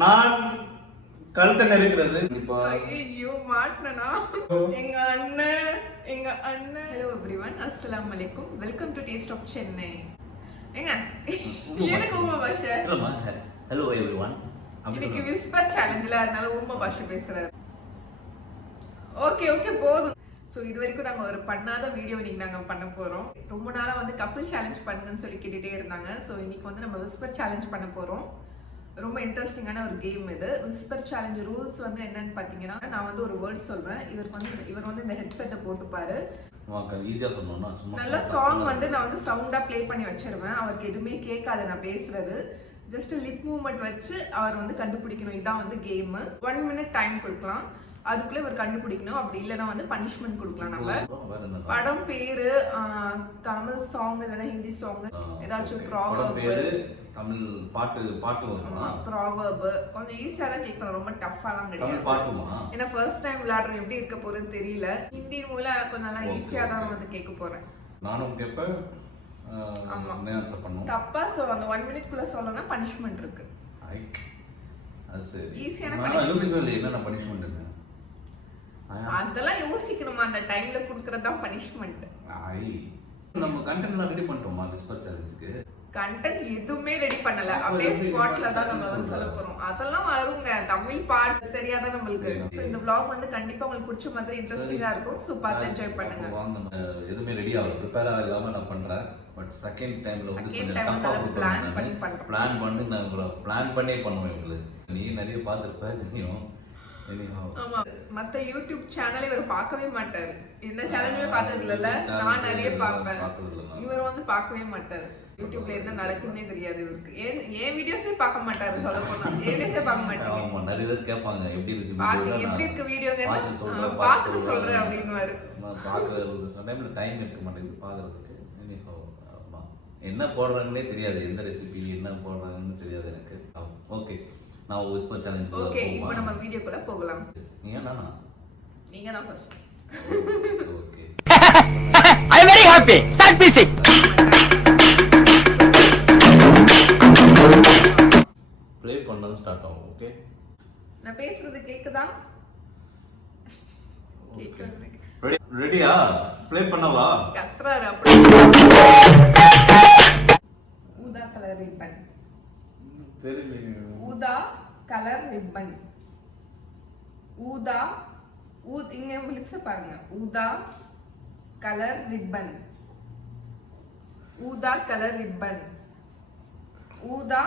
நான் கழுத்தை நெருக்கிறது ஐயோ மாட்டனா எங்க அண்ணன் ஹலோ எவ்ரிவன் அஸ்ஸலாமு அலைக்கும் welcome to taste of Chennai ஏங்க எனக்கு உமா பாஷை ஹலோ எவ்ரிவன் இன்னைக்கு விஸ்பர் சேலஞ்சில் அதனால உமா பாஷை பேசுறாரு ஓகே போதும். ஸோ இது வரைக்கும் நாங்கள் ஒரு பண்ணாத வீடியோ இன்னைக்கு நாங்கள் பண்ண போகிறோம். ரொம்ப நாளாக வந்து கப்பிள் சேலஞ்ச் பண்ணுங்கன்னு சொல்லி கேட்டுகிட்டே இருந்தாங்க. ஸோ இன்னைக்கு வந்து நம்ம விஸ்பர் சேலஞ்ச் பண்ண போகிறோம். ரொம்ப இன்ட்ரெஸ்டிங்கான ஒரு கேம் இது. விஸ்பர் சேலஞ்ச் ரூல்ஸ் வந்து என்னன்னு பார்த்தீங்கன்னா, நான் வந்து ஒரு வேர்ட் சொல்வேன், இவர் வந்து இந்த ஹெட்செட்டை போட்டுப்பாரு. நல்ல சாங் வந்து நான் வந்து சவுண்டாக ப்ளே பண்ணி வச்சிருவேன். அவருக்கு எதுவுமே கேட்காது நான் பேசுறது. ஜஸ்ட் லிப் மூவ்மெண்ட் வச்சு அவர் வந்து கண்டுபிடிக்கணும். இதான் வந்து கேமு. 1 minute டைம் கொடுக்கலாம். அதுக்குள்ள இவர் கண்டுபிடிக்கணும். அப்படி இல்லைன்னா வந்து பனிஷ்மெண்ட் கொடுக்கலாம். நம்ம படம் பேரு, தமிழ் சாங் இல்லைன்னா ஹிந்தி சாங், ஏதாச்சும் ப்ராவர்ப், தமிழ் பாட்டு ப்ராவர்ப் கொஞ்சம் ஈஸியா தான் கேட்கணும். ரொம்ப டஃப்பாலாம் கிடையாது. ஏன்னா ஃபர்ஸ்ட் டைம் விளையாடுறோம், எப்படி இருக்க போறதுன்னு தெரியல. ஹிந்தி மூலம் கொஞ்சம் நல்லா ஈஸியா தான் வந்து கேட்க போறேன். நானும் கேட்பேன். ஆமா, தப்பா அந்த 1 minute குள்ள சொல்லணும்னா பனிஷ்மெண்ட் இருக்கு. ஈஸியான பனிஷ்மெண்ட். என்ன பனிஷ்மெண்ட்? அதெல்லாம் யோசிக்கணுமா? அந்த டைம்ல குடுக்கறது தான் பனிஷ்மெண்ட். நம்ம கண்டென்ட்லாம் ரெடி பண்ணிட்டோமா விஸ்பர் சேலஞ்சுக்கு? கண்டென்ட் எதுவுமே ரெடி பண்ணல. அப்படியே ஸ்பாட்ல தான் நம்ம வந்து சொல்ல போறோம். அதெல்லாம் வருங்க. தமிழ் பாட்டு தெரியாத நம்மளுக்கு. சோ இந்த vlog வந்து கண்டிப்பா உங்களுக்கு பிடிச்ச மாதிரி இன்ட்ரஸ்டிங்கா இருக்கும். சோ பார்த்து என்ஜாய் பண்ணுங்க. வாங்க, எதுவுமே ரெடி ஆகல, ப்ரிப்பேர் இல்லாம நான் பண்றேன். பட் செகண்ட் டைம்ல வந்து கொஞ்சம் டஃப்பா பிளான் பண்ணி நான் பிளான் பண்ணே பண்ணுவேன். உங்களுக்கு நீ நிறைய பார்த்திருப்ப தெரியும். ஆமா, மத்த யூடியூப் சேனல் இவர் பார்க்கவே மாட்டாரு. எந்த சேனலுமே பார்த்தது இல்ல. நான் நிறைய பார்ப்பேன், இவர் வந்து பார்க்கவே மாட்டாரு. யூடியூப்ல என்ன நடக்குன்னே தெரியாது இவருக்கு. ஏன் வீடியோஸே பார்க்க மாட்டாரு. சொல்ல போனா வீடியோஸே பார்க்க மாட்டாங்க. ஆமா, நிறைய பேர் கேட்பாங்க எப்படி இருக்கு வீடியோ கேட்டா பார்த்துட்டு சொல்றேன் அப்படின்னுவாரு. நான் பார்க்கறது சம்டைம்ல டைம் இருக்க மாட்டேங்குது பார்க்கறதுக்கு. என்ன போடுறாங்கன்னே தெரியாது, எந்த ரெசிபி என்ன போடுறாங்கன்னு தெரியாது எனக்கு. ஓகே, நான் விஸ்பர் சேலஞ்ச். ஓகே, இப்போ நம்ம வீடியோக்குள்ள போகலாம். நீங்க தான் first. Okay, I am very happy. Start music. Play பண்ணது ஸ்டார்ட் ஆகும். ஓகே, நான் பேசுறது கேக்குதா? ரெடியா? ப்ளே பண்ணவா? கத்ராரு அப்படி. ஊதா கலர் ரிப்பன். தெரியல. ஊதா கலர் ரிப்பன். ஊதா இங்க லிப்ஸ் பாருங்க. ஊதா கலர் ரிப்பன். ஊதா கலர் ரிப்பன். ஊதா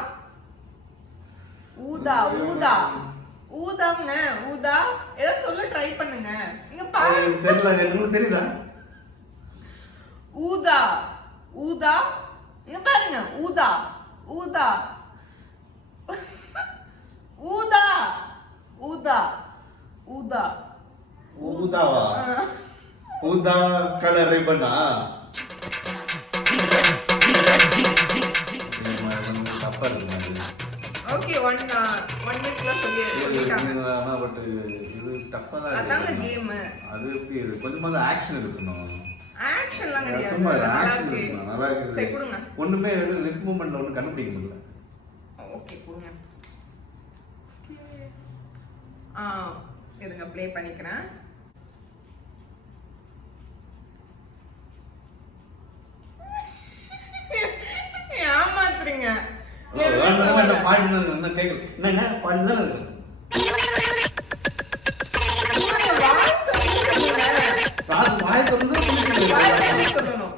ஊதா ஊதா ஊதாங்க. ஊதா ஏதோ சொல்ல ட்ரை பண்ணுங்க. இங்க பாருங்க. தெரியல, உங்களுக்கு தெரியுதா? ஊதா ஊதா இங்க பாருங்க. ஊதா ஊதா ஊதா ஊதா ஊதா ஊதாவா? ஊதா கலர் ரிப்பனா? ஓகே, 1 minute சொல்லிட்டாங்க. ஆனா பட் இது டஃப்பா தான் இருக்கு. அதாங்க கேம். அது எப்படி இது கொஞ்சம் ஆக்ஷன் இருக்கணும். ஆக்ஷன்லாம் கிடையாது. சும்மா ஆக்ஷன் இருக்கணும். நல்லா இருக்கு. சரி கொடுங்க. ஒண்ணுமே லிப் மூவ்மென்ட்ல ஒண்ணு கண்டுபிடிக்க முடியல. ஓகே கொடுங்க. இதுங்க ப்ளே பண்ணிக்கிறேன். ஏமாத்துறீங்க. பாட்டு தான் என்ன கேட்கல. என்னங்க பாட்டு தான் இருக்கு. வாய் திறந்து சொல்லணும்.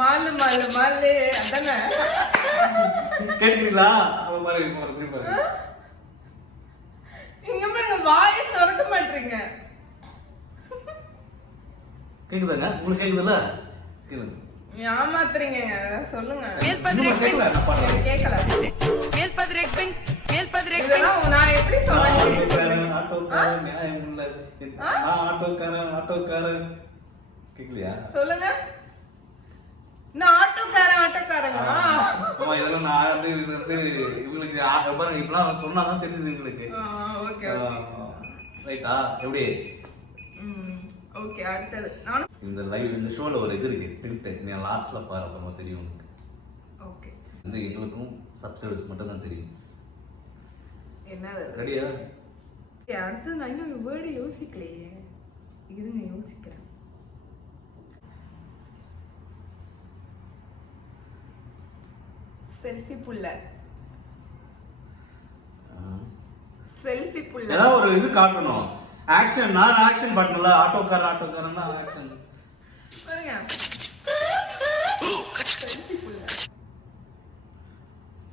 மாலு மாலு மாலு அதானே கேட்கிறீங்களா? அவன் பாருங்க. இங்க பாருங்க, வாயை திறக்க மாட்டீங்க. கேக்குதாங்க? உங்களுக்கு கேக்குதுல்ல? கேக்குது. ஏமாத்துறீங்க. சொல்லுங்க. கேட்கல. இதெல்லாம் நான் எப்படி சொல்றேன்? ஆட்டோக்காரன் நியாயம் இல்ல. ஆட்டோக்காரன் கேக்கலையா? சொல்லுங்க. நான் ஆட்டோக்காரங்க. ஆமா, இதெல்லாம் நான் வந்து இவங்களுக்கு பாருங்க, இப்பலாம் சொன்னாதான் தெரியுது உங்களுக்கு. ஓகே ரைட்டா? எப்படி? ஓகே, அடுத்தது இந்த லைவ் இந்த ஷோல ஒரு இது இருக்கு, டில்ட். நீ லாஸ்ட்ல பாரு, அப்பறமா தெரியும் உங்களுக்கு. ஓகே, இந்த எங்களுக்கும் சப்ஸ்கிரைபர்ஸ் மட்டும் தான் தெரியும். என்னது ரெடியா? அடுத்தது நான் இன்னும் வேர்டு யோசிக்கலையே, இருங்க யோசிக்கிறேன். செல்ஃபி புள்ள, செல்ஃபி புள்ள. ஏதாவது ஒரு இது காட்டணும். ஆக்ஷன், நான் ஆக்ஷன் பண்ணல. ஆட்டோக்காரன்னா ஆக்ஷன் பாருங்க. செல்ஃபி புள்ள,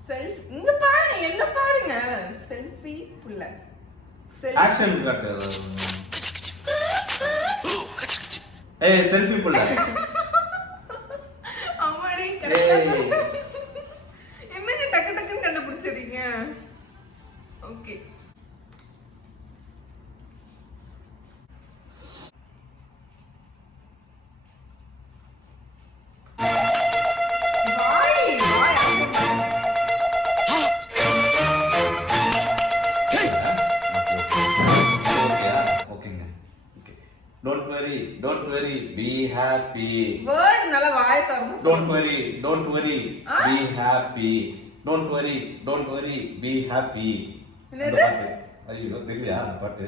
செல்ஃபி. இங்க பாருங்க, என்ன பாருங்க. செல்ஃபி புள்ள, ஆக்ஷன் காட்டு. ஏய் செல்ஃபி புள்ள. அம்மாடி ஏய் என்னங்க டக்கு டக்குன்னு கண்டுபிடிச்சிருக்கீங்க. Okay, Don't worry, be happy. Word நல்ல வாயை திறந்து Don't worry, be happy. Don't worry, be happy. என்னது? ஐயோ தெரியலையா அந்த பாட்டு?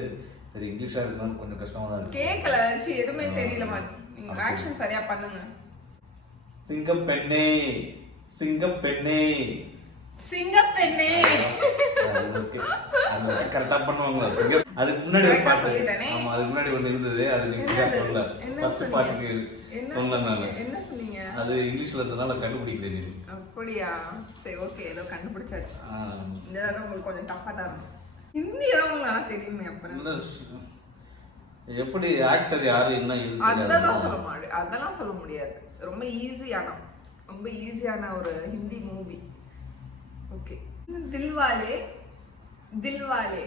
சரி இங்கிலீஷா இருக்கணும், கொஞ்சம் கஷ்டமா தான் இருக்கு. கேக்கல, எதுவுமே தெரியல மாட்டேன். நீங்க ஆக்ஷன் சரியா பண்ணுங்க. சிங்கப்பெண்ணே, சிங்கப்பெண்ணே. சிங்கப்பெண்ணே. அது கரெக்டா பண்ணுவாங்களா? சிங்கம். அதுக்கு முன்னாடி ஒரு பாட்டு. சொல்லிட்டேனே. ஆமா, அதுக்கு முன்னாடி ஒன்னு இருந்தது. அது நீங்க சரியா சொல்லல. ஃபர்ஸ்ட் பாட்டுக்கு சொல்லல நான். என்ன சொன்னீங்க? அது இங்கிலீஷ்ல இருந்தனால கண்டுபிடிக்கல நீ. அப்படியா? சரி ஓகே, ஏதோ கண்டுபிடிச்சாச்சு. இந்த தடவை உங்களுக்கு கொஞ்சம் டஃபா தான் இருக்கும். ஹிந்தி உங்களுக்கு தெரியுமே அப்புறம். எப்படி ஆக்டர் யாரு என்ன அதெல்லாம் சொல்ல முடியாது. ரொம்ப ஈஸியான ஒரு ஹிந்தி மூவி. ஓகே, தில்வாலே தில்வாலே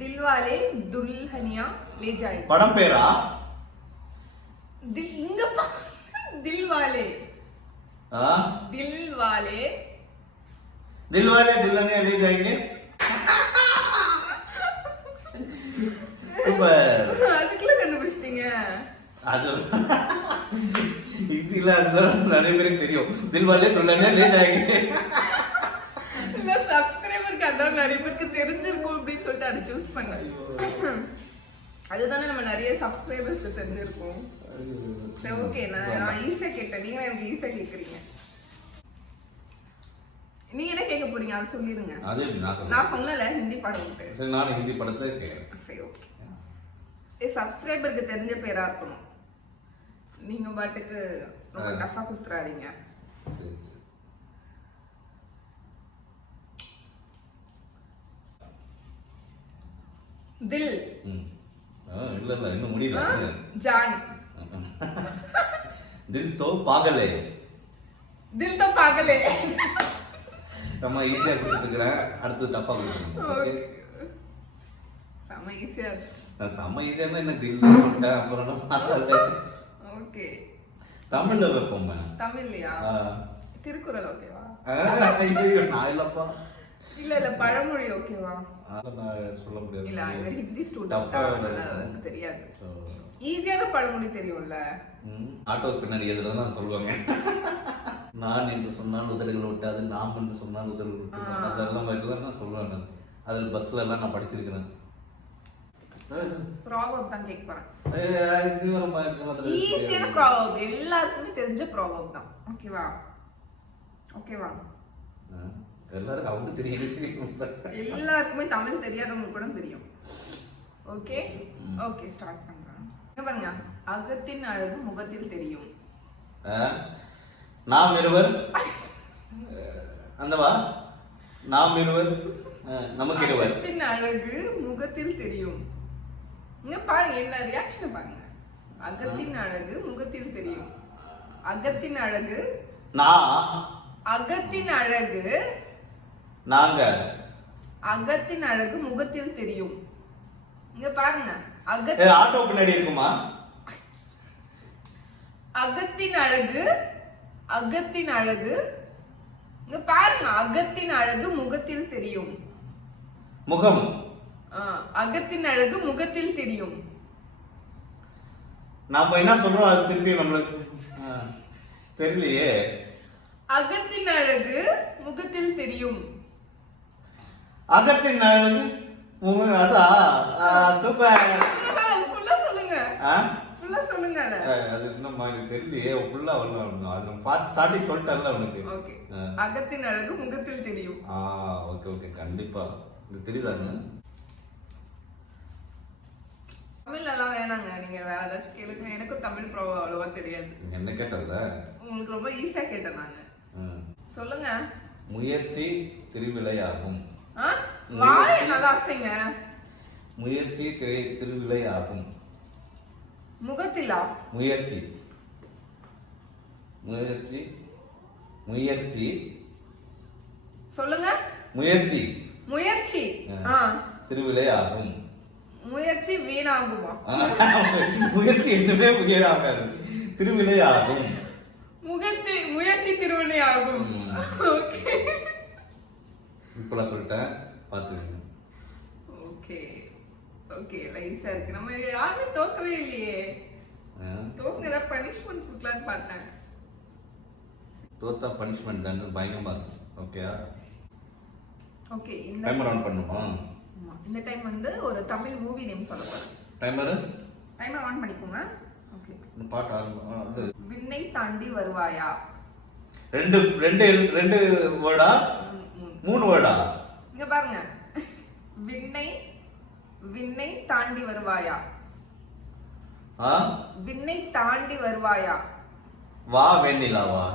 தில்வாலே துல்ஹனியா லே ஜாயேங்கே. படம் பேரா? இங்க தில்வாலே தில்வாலே தில்வாலே துல்ஹனியா லே ஜாயேங்கே. சூப்பர். அதுக்குள்ள கண்டுபிடிச்சிட்டீங்க. அது ஹிந்தில அதுதான் நிறைய பேருக்கு தெரியும். தில்வாலே துல்ஹனியா லே ஜாயேங்கே. இல்ல சப்ஸ்கிரைபருக்கு அதான் நிறைய பேருக்கு தெரிஞ்சிருக்கும் அப்படின்னு சொல்லிட்டு அதை சூஸ் பண்ணேன். அதுதானே நம்ம நிறைய சப்ஸ்கிரைபர்ஸ்க்கு தெரிஞ்சிருக்கும். சரி ஓகே, நான் ஈஸியா கேட்டேன், நீங்க எனக்கு ஈஸியா கேக்குறீங்க. நீங்க என்ன கேட்க போறீங்க அது சொல்லிருங்க. அதே நான் சொன்னல ஹிந்தி படம். சரி, நான் ஹிந்தி படத்துல இருக்கேன். சரி ஓகே, சப்ஸ்கிரைபருக்கு தெரிஞ்ச பேரா இருக்கணும். நீங்க பாட்டுக்கு ரொம்ப டஃபா குடுத்துறாதீங்க. சரி சரி. தில். இல்ல இன்னும் முடியல. ஜான். தில் தோ பாகலே. தில் தோ பாகலே. நம்ம ஈஸியா கொடுத்துட்டு இருக்கறேன். அடுத்து தப்பா கொடுக்கணும். ஓகே, செம ஈஸியா. செம ஈஸியானா என்ன தில் சொல்லிட்டேன் அப்புறம் நான் பாகலே. ஓகே, தமிழ்ல வைப்போம். தமிழ்லையா? திருக்குறள் ஓகேவா? ஐயோ நான் இல்லப்பா. இல்ல பழமொழி ஓகேவா? நான் சொல்ல முடியாது. இல்ல இவர் ஹிந்தி ஸ்டூடண்ட், எனக்கு தெரியாது. ஈஸியான பழமொழி தெரியும்ல. ஆட்டோ பின்னாடி எதுல தான் சொல்லுவாங்க. நான் என்று சொன்னால் உதடுகள் ஒட்டாது, நாம் என்று சொன்னால் உதடுகள் ஒட்டாது. அதெல்லாம் மாதிரிலாம் நான் சொல்லுவேன். நான் அதில் பஸ்ல எல்லாம் நான் படிச்சிருக்கிறேன். ப்ராவர்ப் தான் கேட்க போறேன். ஈஸியான ப்ராவர்ப், எல்லாருக்குமே தெரிஞ்ச ப்ராவர்ப் தான். ஓகேவா? ஓகேவா? எல்லாருக்கும் அவங்க தெரியும். எல்லாருக்குமே தமிழ் தெரியாதவங்களுக்கு கூட தெரியும். ஓகே ஓகே, ஸ்டார்ட் பண்றேன். பாருங்க, அகத்தின் அழகு முகத்தில் தெரியும். நாம் இருவர் அந்தவா நாம் இருவர் நமக்கு இருவர். அகத்தின் அழகு முகத்தில் தெரியும். இங்க பாருங்க, என்ன ரியாக்ஷன் பாருங்க. அகத்தின் அழகு முகத்தில் தெரியும். அகத்தின் அழகு அகத்தின் அழகு நாங்க அகத்தின் அழகு முகத்தில் தெரியும். இங்க பாருங்க, ஆட்டோ பின்னாடி இருக்குமா? அகத்தின் அழகு இங்க பாருங்க, அகத்தின் அழகு முகத்தில் தெரியும். முகம். அகத்தின் அழகு முகத்தில் தெரியும். நாம என்ன சொல்றோம் அது திருப்பி நம்மளுக்கு தெரியலையே. அகத்தின் அழகு முகத்தில் தெரியும். அகத்தின் அழகு அதா சூப்பர். ஃபுல்லா சொல்லுங்க. ஆ ஃபுல்லா சொல்லுங்க அத. அது என்னமா எனக்கு தெரியலையே ஃபுல்லா வரணும். அது பார்த்து ஸ்டார்டிங் சொல்லிட்டேன்ல உனக்கு. ஓகே. அகத்தின் அழகு முகத்தில் தெரியும். ஓகே ஓகே கண்டிப்பா. இது தெரியுதாங்க? தமிழ் எல்லாம் வேணாங்க, நீங்க வேற ஏதாச்சும் கேளுங்க. எனக்கும் தமிழ் அவ்வளவா தெரியாது. என்ன கேட்டதுல உங்களுக்கு ரொம்ப ஈஸியா கேட்டேன் நானு. சொல்லுங்க. முயற்சி திருவிளையாகும். வாய நல்லா அசைங்க. முயற்சி திருவிளையாகும். முகத்திலா? முயற்சி முயற்சி முயற்சி சொல்லுங்க. முயற்சி முயற்சி திருவிளையாகும். முயற்சி வீணாகுமா? முயற்சி என்னவே முயலாகாது, திருவிளையாகும். முயற்சி முயற்சி திருவிளையாகும். ஓகே சிம்பிளா சொல்லிட்டேன், பாத்துக்கங்க. ஓகே ஓகே லைஸா இருக்கு. நம்ம யாருமே தோக்கவே இல்லையே. தோக்க ஏதாவது பனிஷ்மெண்ட் கொடுக்கலான்னு பார்த்தேன். தோத்தா பனிஷ்மெண்ட் தானே பயங்கரமா இருக்கும். ஓகேயா? ஓகே. இந்த டைமர் ஆன் பண்ணுமா? இந்த டைம் வந்து ஒரு தமிழ் மூவி நேம் சொல்ல போறேன். டைமர் ஆன் பண்ணிக்கோங்க. ஓகே. இந்த பாட்டு ஆரம்பம். விண்ணை தாண்டி வருவாயா? ரெண்டு ரெண்டு ரெண்டு வேர்டா? மூணு வேர்டா? இங்க பாருங்க. விண்ணை விண்ணை தாண்டி வருவாயா? விண்ணை தாண்டி வருவாயா? வா வெண்ணிலாவா?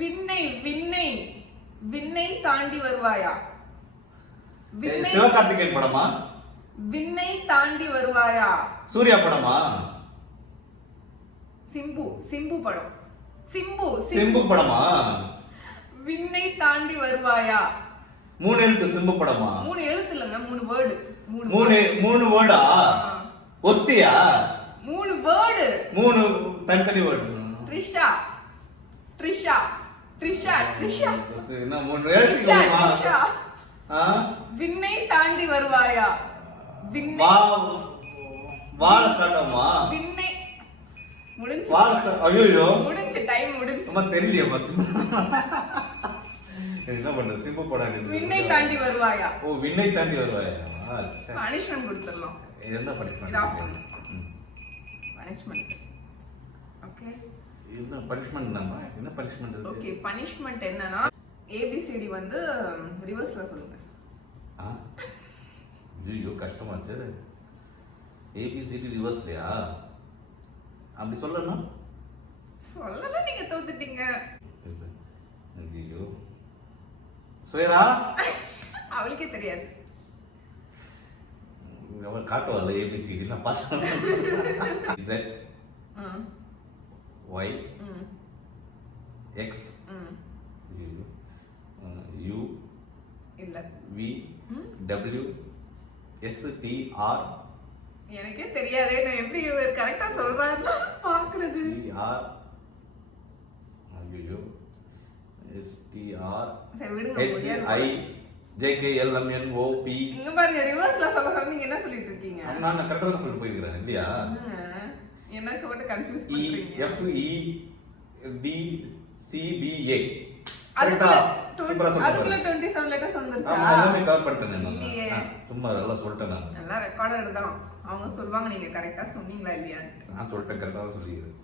விண்ணை விண்ணை விண்ணை தாண்டி வருவாயா? சிவகார்த்திகேயன் படமா? விண்ணை தாண்டி வருவாயா? சூர்யா படமா? சிம்பு படம். சிம்பு படமா? விண்ணை தாண்டி வருவாயா? 3 எழுத்து சிம்பு படமா? 3 எழுத்து இல்லங்க, 3 வேர்டு. 3 வேர்டா? ஒஸ்தியா? 3 வேர்டு. 3 தனித்தனி வேர்டு. ட்ரிஷா ட்ரிஷா ட்ரிஷா ட்ரிஷா. என்ன 3 எழுத்து ட்ரிஷா. விண்ணை தாண்டி வருவாயா? விண்ணை வால ஸ்டார்ட் ஆமா? விண்ணை முடிஞ்சு. ஐயோ முடிஞ்சு, டைம் முடிஞ்சு. அம்மா தெரியலையேம்மா. என்ன பண்றது? சிம்பு படம். விண்ணை தாண்டி வருவாயா? ஓ விண்ணை தாண்டி வருவாயா? பனிஷ்மென்ட் கொடுத்துடலாம். என்ன பனிஷ்மென்ட்? பனிஷ்மென்ட். ஓகே. என்ன பனிஷ்மென்ட்னா என்ன பனிஷ்மென்ட் இருக்கு? ஓகே, பனிஷ்மென்ட் என்னன்னா ஏபிசிடி வந்து ரிவர்ஸ்ல சொல்லுங்க. ஐயோ கஷ்டமாச்சு. ஏபிசிடி ரிவர்ஸ்லையா? அப்படி சொல்லணும். சொல்லலாம், நீங்க தோத்துட்டீங்க. ஐயோ சுயரா அவளுக்கே தெரியாது. அவன் காட்டுவார்ல ஏபிசிடி நான் பார்த்தேன். Z Y X U இல்ல V W S T R. எனக்கே தெரியாதே, நான் எப்படி கரெக்டா சொல்றாருன்னா பாக்குறது. R ஐயோ S T R H I J K L M N O P. இங்க பாருங்க, ரிவர்ஸ்ல சொல்ல நீங்க என்ன சொல்லிட்டு இருக்கீங்க? நான் கரெக்ட்டா தான் சொல்லிட்டு போயிருக்கேன் இல்லையா? எனக்கு மட்டும் கன்ஃபியூஸ் E பண்றீங்க. F E D C B A. அதுக்குள்ள சூப்பரா 27 லெட்டர்ஸ் வந்துருச்சா? ஆமா, எல்லாமே கவர் பண்ணிட்டேன் நான். சும்மா எல்லாம் சொல்லிட்டேன் நான். எல்லாம் ரெக்கார்டட் தான். அவங்க சொல்வாங்க நீங்க கரெக்ட்டா சொன்னீங்களா இல்லையா. நான் சொல்லிட்டேன், கரெக்ட்டா சொல்லிடுறேன்.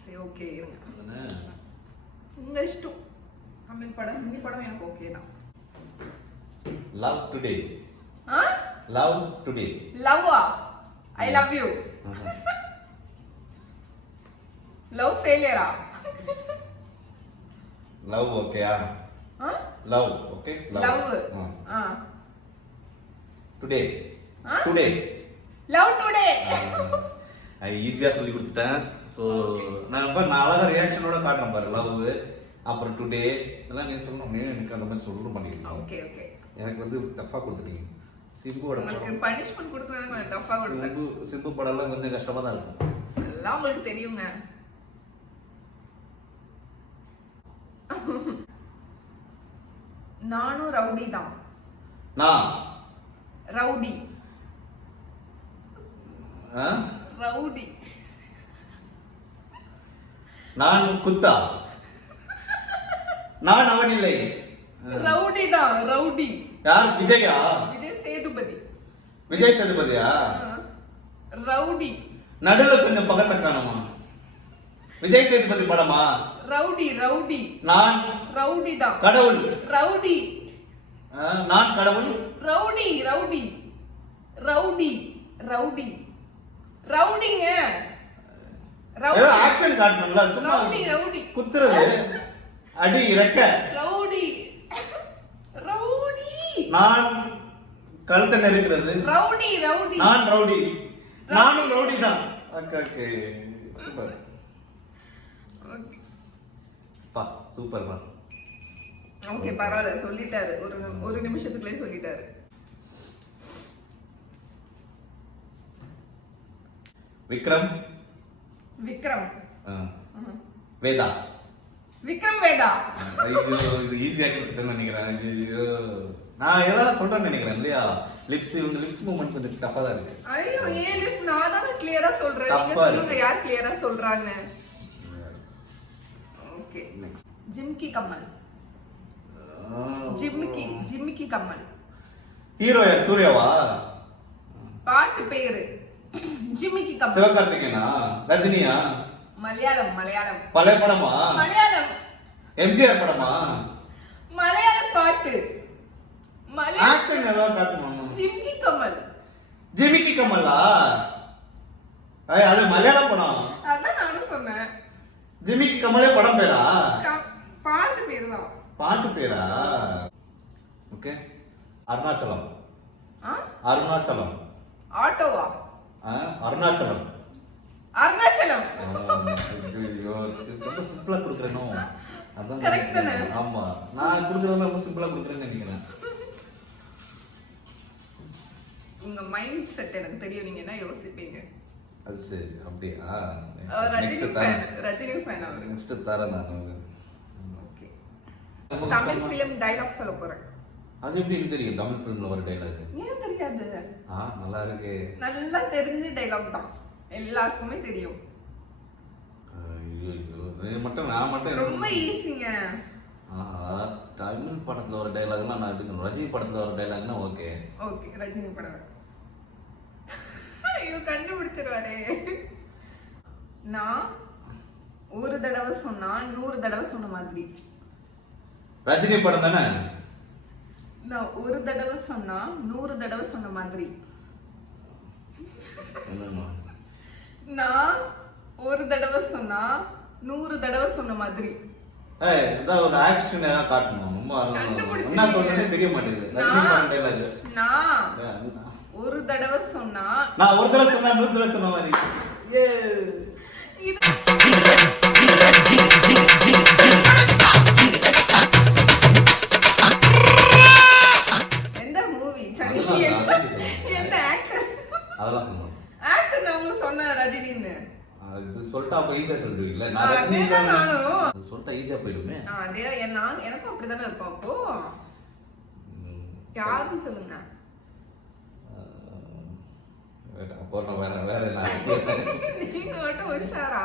சரி ஓகே இருங்க. உங்க இஷ்டம். தமிழ் படம் ஹிந்தி படம் எனக்கு ஓகே தான். Love today. Love today. லவ்வா? I love you. லவ் ஃபெயிலியரா? லவ் ஓகேயா? Love okay. Love today. Today. Love today. ஐ ஈஸியா சொல்லி கொடுத்துட்டேன். சோ நான் அழகா ரியாக்ஷனோட காட்டுறேன் பாரு. லவ் அப்புறம் டுடே இதெல்லாம் நீங்க சொல்லணும். எனக்கு அந்த மாதிரி சொல்ல மாட்டேங்குது. Okay okay. எனக்கு வந்து டஃபா கொடுத்துட்டீங்க. சிம்புவோட உங்களுக்கு பனிஷ்மென்ட் கொடுக்கறது கொஞ்சம் டஃபா கொடுத்தேன். சிம்பு படம்லாம் கொஞ்சம் கஷ்டமா தான் இருக்கும். எல்லாம் உங்களுக்கு தெரியுங்க. நானும் ரவுடி தான். நான் ரவுடி. ரவுடி. ரவுடி. நான் குத்தா. நான் அவன் இல்லை. ரவுடி தான், ரவுடி. யார்? விஜயா? விஜய் சேதுபதி. விஜய் சேதுபதியா? ரவுடி. நடுவுல கொஞ்சம் பக்கத்தை காணுமா? விஜய் சேதுபதி படமா? Rowdy, rowdy. நான் ரவுடி தான். கடவுள். ரவுடி. நான் கடவுள். Rowdy, rowdy. Rowdy, rowdy. ரவுடிங்க. ஏதோ ஆக்ஷன் காட்டணும்ல, சும்மா ரவுடி, ரவுடி. குத்துறது, அடி, ரெக்க. ரவுடி. ரவுடி. நான் கழுத்தை நெருக்கிறது. Rowdy, rowdy. நான் ரவுடி. நானும் ரவுடி தான். Okay super. பா சூப்பர் பா. ஓகே பரவாயில்ல, சொல்லிட்டாரு. ஒரு நிமிஷத்துக்குள்ளே சொல்லிட்டாரு. விக்ரம். விக்ரம். வேதா. விக்ரம் வேதா. ஐயோ இது ஈஸியா கொடுத்துட்டேன்னு நினைக்கிறேன். ஐயோ நான் ஏதாவது சொல்றேன்னு நினைக்கிறேன் இல்லையா? லிப்ஸ் மூவ்மெண்ட் கொஞ்சம் டஃபா தான் இருக்கு. ஐயோ ஏன் லிப் நான் தான கிளியரா சொல்றேன். நீங்க சொல்லுங்க யார் கிளியரா சொல்றாங்க. Okay next. Jhumki Kamal. Jhumki Kamal. Hero யார்? சூர்யாவா? பாட்டு பேரு ஜிம்கி கமல். சிவகார்த்திகேயனா? ரஜினியா? மலையாளம், மலையாளம். பழைய படமா? மலையாளம். எம்ஜிஆர் படமா? மலையாளம் பாட்டு. ஆக்ஷன் ஏதாவது காட்டணும். ஜிம்கி கமல். ஜிமிக்கி கமலா? அது மலையாளம் படம். அதான் நானும் சொன்னேன். ஜிமிக்கி கமலே படம் பேரா? பாட்டு பேரு தான். பாட்டு பேரா? ஓகே. அருணாச்சலம். அருணாச்சலம். ஆட்டோவா? அருணாச்சலம். அருணாச்சலம். ஐயோ ரொம்ப சிம்பிளா கொடுக்குறேனோ? அதான் கரெக்ட் தானே? ஆமா நான் கொடுக்குறது ரொம்ப சிம்பிளா கொடுக்குறேன்னு நினைக்கிறேன். உங்க மைண்ட் செட் எனக்கு தெரியும், நீங்க என்ன யோசிப்பீங்க. அது சரி அப்படியா? ரஜினி ஃபேன், ரஜினி ஃபேன் அவரு. நெக்ஸ்ட் தரேன் நான். ஓகே. தமிழ் ஃபிலிம் டயலாக் சொல்ல போறேன். அது எப்படி எனக்கு தெரியும்? தமிழ் ஃபிலிம்ல ஒரு டயலாக் ஏன் தெரியாது? நல்லா இருக்கு. நல்லா தெரிஞ்ச டயலாக் தான், எல்லாருக்குமே தெரியும். ஐயோ இது மட்டும் நான் மட்டும் ரொம்ப ஈஸிங்க. தமிழ் படத்துல ஒரு டயலாக்னா நான் எப்படி சொல்றேன்? ரஜினி படத்துல ஒரு டயலாக்னா ஓகே. ஓகே ரஜினி படம். ஐயோ கண்டுபிடிச்சிருவாரே. நான் ஒரு தடவை சொன்னா 100 தடவை சொன்ன மாதிரி. ரஜினி படம் தானே? நான் ஒரு தடவை சொன்னா 100 தடவை சொன்ன மாதிரி. நான் ஒரு தடவை சொன்னா 100 தடவை சொன்ன மாதிரி. ஏதாவது ஒரு ஆக்ஷன் ஏதாவது காட்டணும். என்ன சொல்றேன்னு தெரிய மாட்டேங்குது. ரஜினி படம் டயலாக். நான் ஒரு தடவை சொன்னா நான் ஒரு தடவை சொன்னா 100 தடவை சொன்ன மாதிரி. எந்த மூவி? சரி எந்த ஆக்டர்? அதெல்லாம் சொல்லுங்க. ஆக்டர் நான் உங்களுக்கு சொன்ன ரஜினின்னு. அது சொல்லிட்டா அப்ப ஈஸியா சொல்றீங்களா? நான் ரஜினி தான். நானும் அது சொல்லிட்டா ஈஸியா போயிடுமே. அதே எனக்கும் அப்படிதானே இருக்கும். அப்போ யாருன்னு சொல்லுங்க. அப்போ நான் வேற என்ன நீங்க மட்டும் உஷாரா?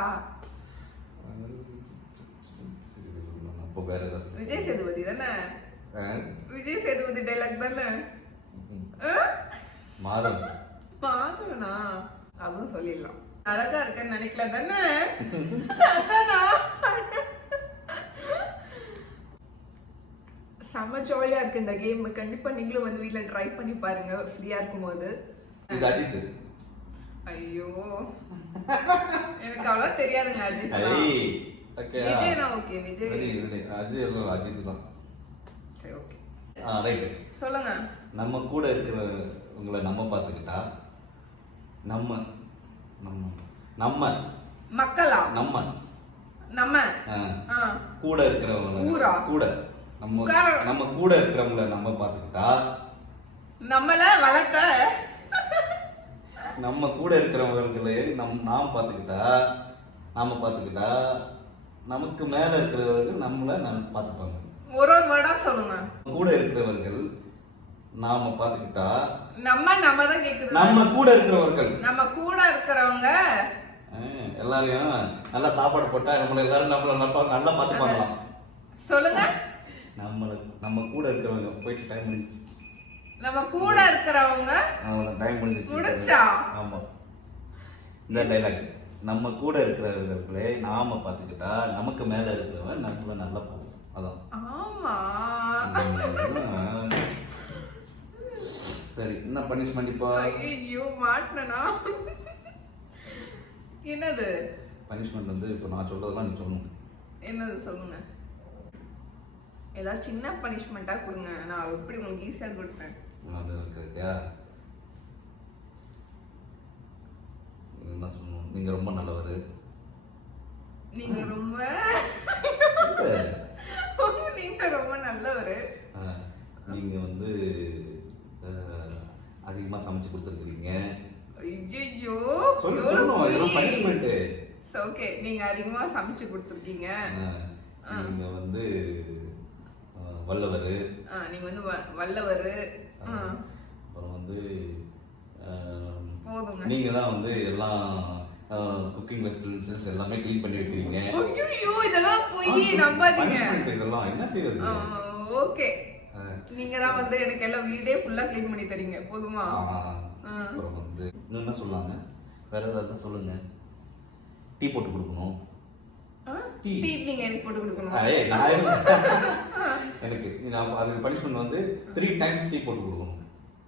அப்போ வேற ஏதாவது விஜய் சேதுபதி தானே? விஜய் சேதுபதி டைலாக் தானே? மாறும். மாறுனா அதுவும் சொல்லிடலாம். அழகா இருக்கேன்னு நினைக்கல தானே? அதானா? செம்ம ஜாலியா இருக்கு இந்த கேம். கண்டிப்பா நீங்களும் வந்து வீட்ல ட்ரை பண்ணி பாருங்க ஃப்ரீயா இருக்கும்போது. இது அஜித். ஐயோ எனக்கு அவ்வளவா தெரியாதுங்க அஜித். ஓகே விஜய்னா ஓகே. விஜய் அஜித் தான். சரி ஓகே ரைட் சொல்லுங்க. நம்ம கூட இருக்கிறவங்களை நம்ம பார்த்துக்கிட்டா நம்ம நம்ம நம்ம மக்களா? நம்ம நம்ம கூட இருக்கிறவங்க ஊரா? கூட நம்ம கூட இருக்கிறவங்கள நம்ம பார்த்துக்கிட்டா நம்மள வளர்த்த நம்ம கூட இருக்கிறவங்களே நாம் பார்த்துக்கிட்டா நமக்கு மேல இருக்கிறவர்கள் நம்மள பார்த்துப்பாங்க. ஒரு வேர்டா சொல்லுங்க. கூட இருக்கிறவர்கள் நாம பார்த்துக்கிட்டா நம்ம தான் கேக்குது. நம்ம கூட இருக்கிறவர்கள் நம்ம கூட இருக்கிறவங்க எல்லாரையும் நல்லா சாப்பாடு போட்டா நம்மள எல்லாரும் நம்மள நல்லா பார்த்துப்பாங்களாம். சொல்லுங்க. நம்ம கூட இருக்கிறவங்க போயிட்டு டைம் முடிஞ்சிச்சு. நம்ம கூட இருக்கிறவங்க அவ்வளோதான், டைம் முடிஞ்சிச்சு. முடிச்சா? ஆமாம், இந்த டைலாக். நம்ம கூட இருக்கிறவர்களே நாம பார்த்துக்கிட்டா நமக்கு மேலே இருக்கிறவன் நம்மள நல்லா பார்த்துக்கலாம். அதான். ஆமா. சரி, என்ன பனிஷ்மெண்ட் இப்போ? ஐயோ மாட்டனா? என்னது பனிஷ்மெண்ட் வந்து இப்போ நான் சொல்றதெல்லாம் நீ சொல்லணும். என்னது சொல்லுங்க. ஏதாவது சின்ன பனிஷ்மெண்ட்டா கொடுங்க, நான் எப்படி உங்களுக்கு ஈஸியா கொடுப்பேன். அது இருக்கியா? என்ன சொல்லணும்? நீங்க ரொம்ப நல்லவர். நீங்க ரொம்ப நீங்க ரொம்ப நல்லவர். நீங்க வந்து அதிகமா சமைச்சு கொடுத்துருக்கீங்க. ஐயோ சொல்லணும், இதெல்லாம் பனிஷ்மெண்ட். ஓகே, நீங்க அதிகமா சமைச்சு கொடுத்துருக்கீங்க. நீங்க வந்து வல்லவர். நீங்க வந்து வல்லவர். அப்புறம் வந்து போதுங்க. நீங்க தான் வந்து எல்லாம் குக்கிங் வெஸ்டர்ன்ஸ் எல்லாமே க்ளீன் பண்ணி வைக்கிறீங்க. ஐயோ இதெல்லாம் போய் நம்பாதீங்க. இதெல்லாம் என்ன செய்யறது? ஓகே, நீங்க தான் வந்து எனக்கு எல்லாம் வீடே ஃபுல்லா க்ளீன் பண்ணி தரீங்க. போதுமா? அப்புறம் வந்து என்ன சொல்லாங்க, வேற ஏதாவது சொல்லுங்க. டீ போட்டு கொடுக்கணும். டீ நீங்க எனக்கு போட்டு கொடுக்கணும். எனக்கு அது பனிஷ்மெண்ட் வந்து 3 டைம்ஸ் டீ போட்டு கொடுக்கணும்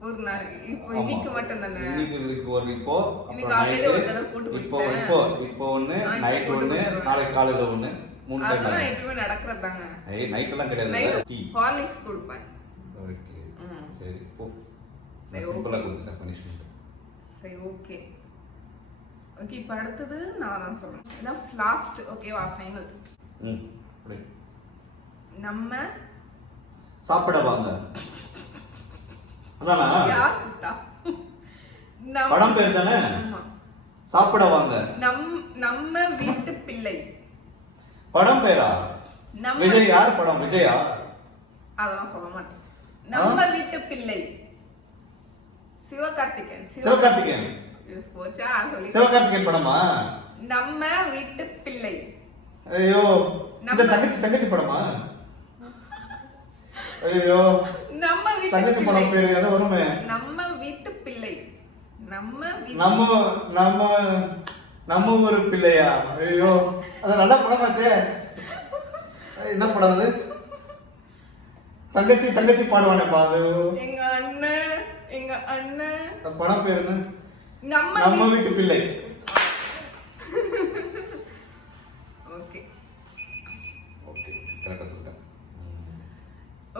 ஒரு நாள். இப்போ இன்னைக்கு மட்டும் தானே? இன்னைக்கு ஒரு இப்போ ஆல்ரெடி ஒரு தடவை போட்டு கொடுத்தேன். இப்போ ஒண்ணு, நைட் ஒண்ணு, நாளைக்கு காலையில ஒண்ணு, 3 டைம். அதெல்லாம் எப்பவுமே நடக்கறதாங்க. நைட் எல்லாம் கிடையாது. டீ ஹார்லிக்ஸ் கொடுப்பேன். ஓகே சரி போ. சரி, சிம்பிளா கொடுத்துட்டேன் பனிஷ்மெண்ட். சரி ஓகே. ஓகே, இப்போ அடுத்தது நான் தான் சொல்லணும். இதான் லாஸ்ட். ஓகேவா? ஃபைனல். நம்ம சாப்பிட வாங்க. அதானா? யார் கூட்டா? படம் பேர் தானே? ஆமா. சாப்பிட வாங்க. நம்ம வீட்டு பிள்ளை. படம் பேரா? விஜய். யார் படம்? விஜயா? அதெல்லாம் சொல்ல மாட்டேன். நம்ம வீட்டு பிள்ளை சிவகார்த்திகேயன். சிவகார்த்திகேயன் போச்சா? சொல்லி சிவகார்த்திகேயன் படமா? நம்ம வீட்டு பிள்ளை. ஐயோ, இந்த தங்கச்சி படமா? ஐயோ, நம்ம வீட்டு தங்கச்சி படம் பேரு எது வருமே? நம்ம வீட்டு பிள்ளை. நம்ம ஒரு பிள்ளையா? ஐயோ, அது நல்ல படமாச்சே. என்ன படம் அது? தங்கச்சி பாடுவானேப்பா அது. எங்க அண்ணன் படம் பேரு என்ன? நம்ம வீட்டு பிள்ளை. ஓகே கரெக்டா சொல்லிட்டேன்.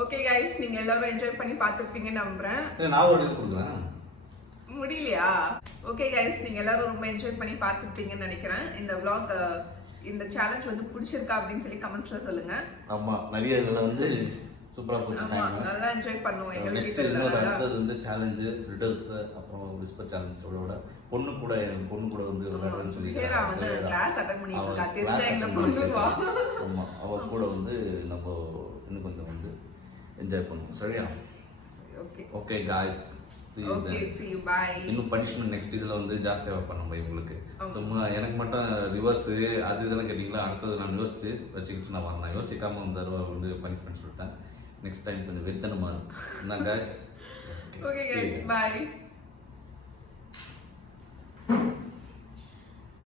ஓகே गाइस, நீங்க எல்லாரும் என்ஜாய் பண்ணி பார்த்திருப்பீங்கன்னு நம்புறேன். நான் ஒரு இது கொடுக்குறேன். முடியலையா? ஓகே गाइस, நீங்க எல்லாரும் ரொம்ப என்ஜாய் பண்ணி பார்த்திருப்பீங்கன்னு நினைக்கிறேன். இந்த vlog இந்த சேலஞ்ச் வந்து பிடிச்சிருக்கா அப்படின்னு சொல்லி கமெண்ட்ஸ்ல சொல்லுங்க. ஆமா, நிறைய இதுல வந்து சூப்பரா போச்சு டைம். நல்லா என்ஜாய் பண்ணுவோம். எங்க நெக்ஸ்ட் இன்னொரு அடுத்தது வந்து சேலஞ்ச் ரிடல்ஸ், அப்புறம் விஸ்பர் சேலஞ்ச். பொண்ணு கூட வந்து விளையாடுறேன்னு சொல்லி கிளாஸ் அட்டெண்ட் பண்ணிட்டு இருக்கா. தெரிஞ்ச எங்க பொண்ணு வா. ஆமா, அவ கூட வந்து நம்ம இன்னும் கொஞ்சம் வந்து என்ஜாய் பண்ணுவோம். சரியா? Okay guys, see you bye. இன்னும் பனிஷ்மென்ட் நெக்ஸ்ட் இதுல வந்து ஜாஸ்தியா பண்ணணும் உங்களுக்கு. சும்மா எனக்கு மட்டும் ரிவர்ஸ் அது இதெல்லாம் கேட்டீங்களா? அடுத்தது நான் யோசிச்சு வச்சுக்கிட்டு நான் வரேன். யோசிக்காம இந்த தடவை வந்து பனிஷ்மென்ட் சொல்லிட்டேன். நெக்ஸ்ட் டைம் கொஞ்சம் வெறித்தனமா இருக்கும். என்ன गाइस? Okay guys, bye.